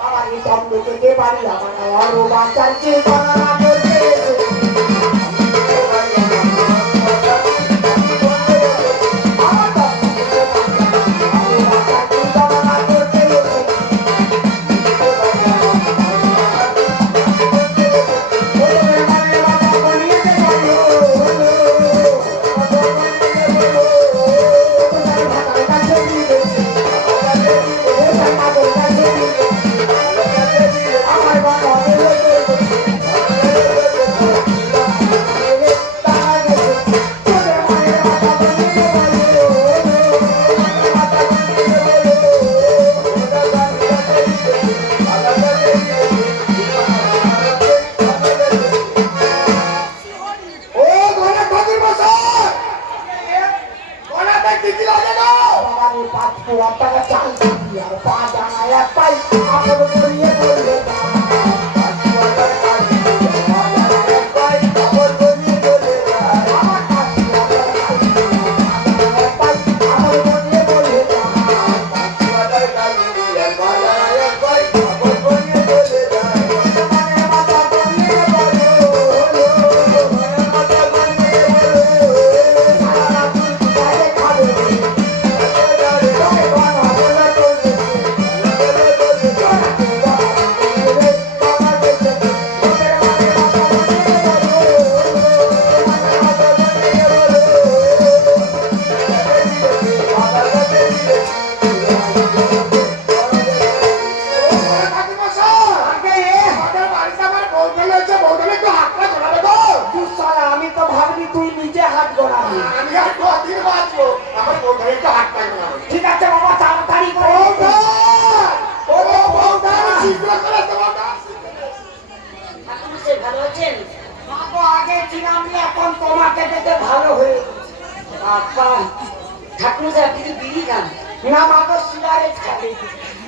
বাবা এই দণ্ড পেতে পারি আমার আরো বাঁচার চেতনা করতে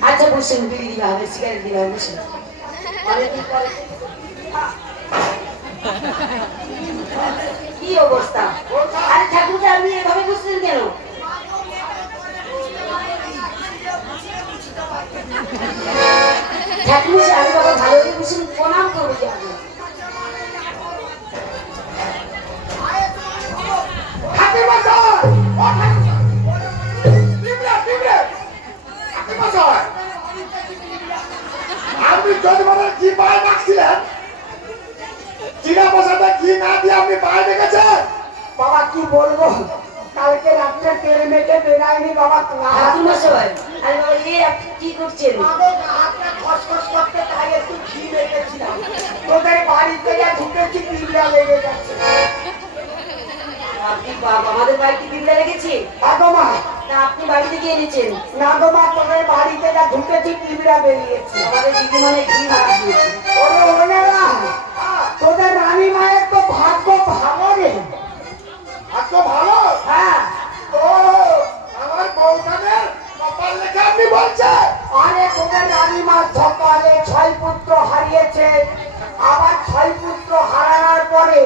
আচ্ছা বসেন বিড়ি দিবা হবে সিগারেট দিবা বসেন কি অবস্থা আরে ঠাকুর আপনি এভাবে বুঝছেন কেন ঠাকুর আমি বাবা ভালো করে বুঝছেন প্রণাম করবো যে আপনি আপনি জন্মের কি পায়ে ডাকছিলেন চিনা বসাতে কি না দিয়ে আপনি পায়ে ডেকেছেন বাবা কি বলবো কালকে রাত্রে তেল মেখে বেরাইনি বাবা আরে বাবা আপনি কি করছেন খসখস করতে তাই একটু ঘি রেখেছিলাম তোদের বাড়িতে যা ঢুকেছি পিঁপড়া লেগে যাচ্ছে আপনি আমাদের বাড়িতে পিঁপড়া লেগেছে আগমা না আপনি বাড়িতে গিয়ে এনেছেন না গোমা তোদের বাড়িতে যা ঢুকেছি পিঁপড়া বেরিয়েছে আমাদের দিদিমণি ঘি মাখিয়েছে ওরে ওনারা তোদের রানী মায়ের তো ভাগ্য ভালো রে ভাগ্য ভালো হ্যাঁ ও আমার বউটাদের কপাল লেখা আপনি বলছেন আরে তোদের রানী মা সকালে 6 পুত্র হারিয়েছে আবার 6 পুত্র হারানোর পরে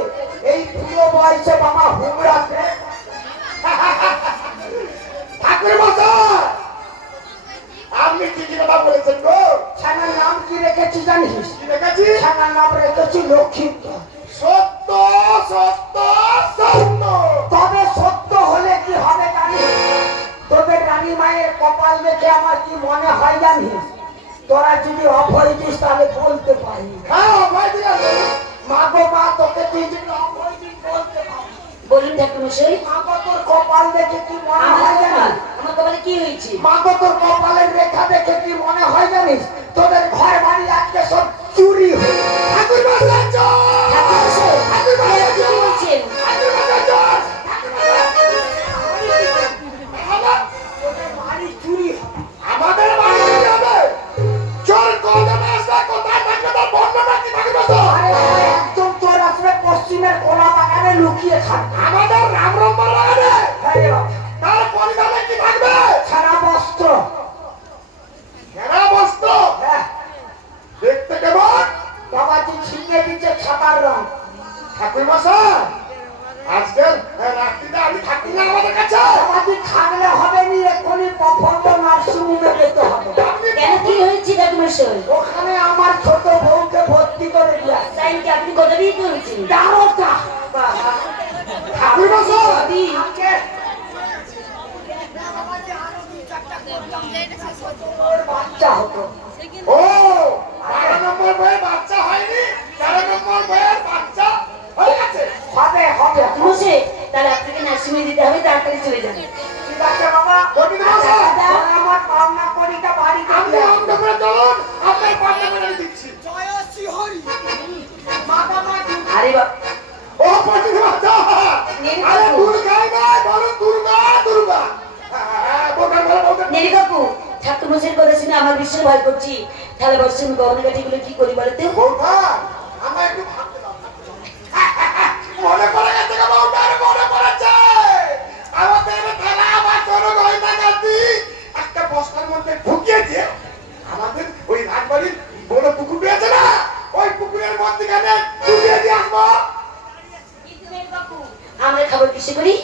এই পুরো বয়সে বাবা হুমড়াতে ঠাকুর মশাই আপনি কি কি কথা বলেছেন গো ছানার নাম কি রেখেছি জানিস কি রেখেছি ছানার নাম রেখেছি লক্ষ্মী সত্য সত্য সত্য তবে সত্য হলে কি হবে জানিস তোদের রানী মায়ের কপাল দেখে আমার কি মনে হয় জানিস তোরা যদি অভয় দিস তাহলে বলতে পারি হ্যাঁ অভয় দিলাম মা গো মা তোকে তুই যদি অভয় দিস বলতে পারি বলুন ঠাকুর সেই মা গো তোর কপাল দেখে কি মনে হয় জানিস আমার কপালে কি হয়েছে মা গো তোর কপালের রেখা দেখে কি মনে হয় জানিস তোদের ঘর বাড়ি আজকে সব চুরি হয়ে ঠাকুর মশাই চল ঠাকুর মশাই কি বলছেন ঠাকুর মশাই চল তোদের বাড়ি চুরি হয় আমাদের বাড়ি যাবে চোর কোথায় আসবে কোথায় থাকবে তার বর্ণনা কি ঠাকুর মশাই আরে একদম তোর আসবে পশ্চিমের কোলা বাগানে লুকিয়ে থাকবে আমাদের রাম রম্বা লাগাবে হ্যাঁ তার পরিধানে কি থাকবে সারা বস্ত্র ঘেরা বস্ত্র হ্যাঁ দেখতে কেমন বাবা তুই ছিঁড়ে দিচ্ছে ছাতার রং ঠাকুর মশাই আজকে রাত্রিটা আমি থাকি না আমাদের কাছে বাবা তুই থাকলে হবে নি এক্ষুনি প্রফন্ড নার্সিংহোমে যেতে হবে আপনি কেন কি হয়েছে ঠাকুর বিষয়? ওখানে আমার ছোট বউকে ভর্তি করে দিয়া তাই কি আপনি কত বিয়ে করেছেন? দারোটা বাবা, ঠাকুর মশাই সবই ওর বাচ্চা হতো ও 12 নম্বর বইয়ের বাচ্চা হয়নি, 13 নম্বর বইয়ের বাচ্চা হয়ে গেছে। হবে হবে মশাই, তাহলে আপনাকে নার্সিংহোমে দিতে হবে, তাড়াতাড়ি চলে যান। ঠিক আছে বাবা পণ্ডিত মশাই, তোরা আমার পাওনা করিটা বাড়িতে আপনি দিয়ে অন্ধ করে চলুন, আপনার পাল্টা করে আমি দিচ্ছি। বাবা মা আরে বাবা, ও পণ্ডিত মশাই, আরে দুর্গাই নয়, বলুন দুর্গা দুর্গা। হ্যাঁ, বোকার বলো, বোকার। নেরি কাকু, ঠাকুর মশাইয়ের কথা শুনে আমার ভীষণ ভয় করছি। তাহলে বলছেন গহনা গাঠিগুলো কি করি বলতে? বৌমা, আমায় একটু ভাবতে দাও। মনে পড়ে গেছে গো বৌমা, আরে মনে পড়েছে। আমাদের থানা বাসন গয়না গাটি একটা বস্তার মধ্যে ঢুকিয়ে দিয়ে আমাদের ওই রাজবাড়ির বড় পুকুর পেয়েছে না, ওই পুকুরের মধ্যখানে ঢুকিয়ে দিয়ে আসবো। আমরা খাবার কিসে করি?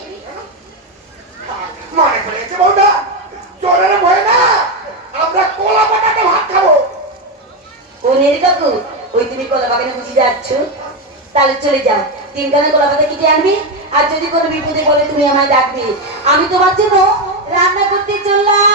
মনে পড়ে গেছে বৌমা, চোরের ভয় না, আমরা কলা পাতাতে ভাত খাবো। ও নেরি কাকু, ওই তুমি কলা বাগানে বুঝি যাচ্ছ, তাহলে চলে যাও, 3খানা কলা পাতা কেটে আনবি। আর যদি কোনো বিপদে বলে তুমি আমায় ডাকবে, আমি তোমার জন্য রান্না করতে চললাম।